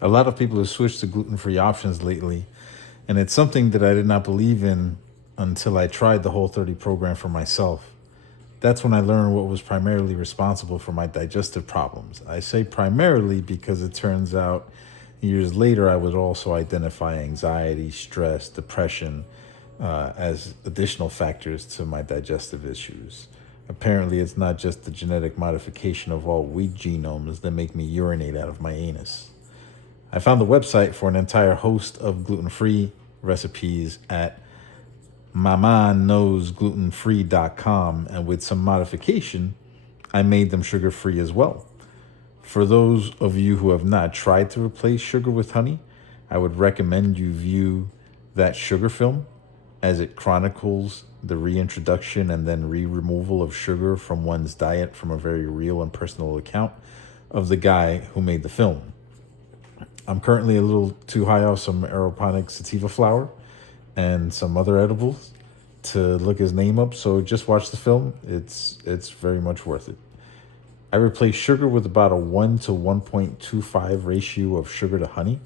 A lot of people have switched to gluten-free options lately, and it's something that I did not believe in until I tried the Whole30 program for myself. That's when I learned what was primarily responsible for my digestive problems. I say primarily because it turns out years later I would also identify anxiety, stress, depression as additional factors to my digestive issues. Apparently, it's not just the genetic modification of all wheat genomes that make me urinate out of my anus. I found the website for an entire host of gluten free recipes at mamaknowsglutenfree.com, and with some modification, I made them sugar free as well. For those of you who have not tried to replace sugar with honey, I would recommend you view that sugar film as it chronicles the reintroduction and then re-removal of sugar from one's diet from a very real and personal account of the guy who made the film. I'm currently a little too high off some aeroponic sativa flour and some other edibles to look his name up, so just watch the film. It's very much worth it. I replace sugar with about a 1 to 1.25 ratio of sugar to honey,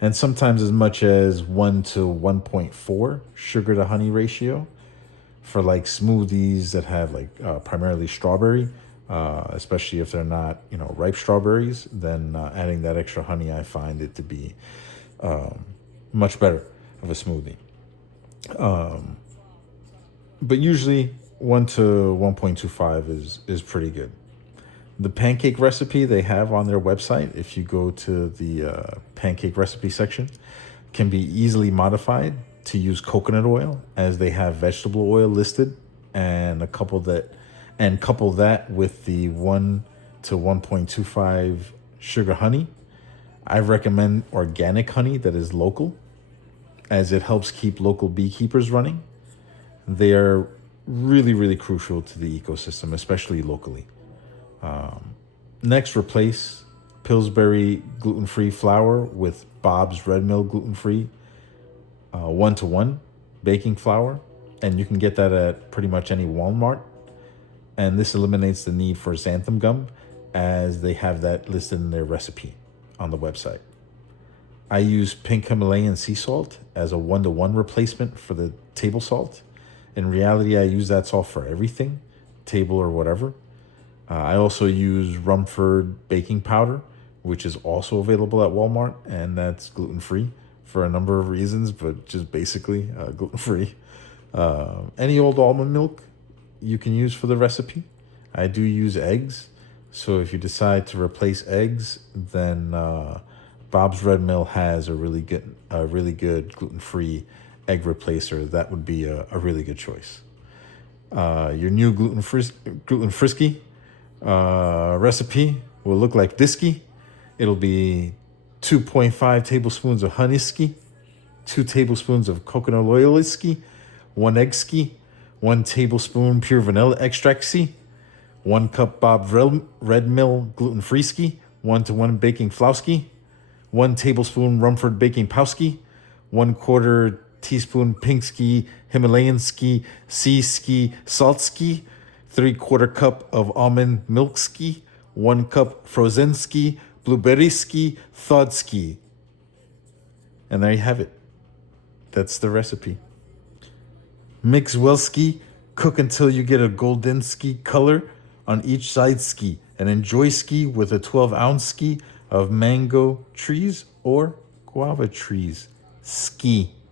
and sometimes as much as 1 to 1.4 sugar to honey ratio for like smoothies that have like primarily strawberry, especially if they're not ripe strawberries. Then adding that extra honey, I find it to be much better of a smoothie. But usually 1 to 1.25 is pretty good. The pancake recipe they have on their website, if you go to the pancake recipe section, can be easily modified to use coconut oil, as they have vegetable oil listed, and couple that with the 1 to 1.25 sugar honey. I recommend organic honey that is local, as it helps keep local beekeepers running. They are really, really crucial to the ecosystem, especially locally. Next, replace Pillsbury gluten-free flour with Bob's Red Mill gluten-free 1-to-1 baking flour, and you can get that at pretty much any Walmart. And this eliminates the need for xanthan gum, as they have that listed in their recipe on the website. I use pink Himalayan sea salt as a 1-to-1 replacement for the table salt. In reality, I use that salt for everything, table or whatever. I also use Rumford baking powder, which is also available at Walmart, and that's gluten-free for a number of reasons, but just basically gluten-free. Any old almond milk you can use for the recipe. I do use eggs, so if you decide to replace eggs, then Bob's Red Mill has a really good gluten-free egg replacer. That would be a really good choice. Your new gluten frisky recipe will look like thisky. It'll be 2.5 tablespoons of honey ski, 2 tablespoons of coconut oil ski, 1 egg ski, 1 tablespoon pure vanilla extract ski, 1 cup Bob's Red Mill gluten-free ski, 1-to-1 baking flowski, 1 tablespoon Rumford baking powski, 1/4 teaspoon pink ski, Himalayan ski, sea ski, salt ski, 3/4 cup of almond milk ski, 1 cup frozen ski, blueberry ski, thawed ski. And there you have it. That's the recipe. Mix well ski, cook until you get a golden ski color on each side ski, and enjoy ski with a 12-ounce ski of mango trees or guava trees. Ski.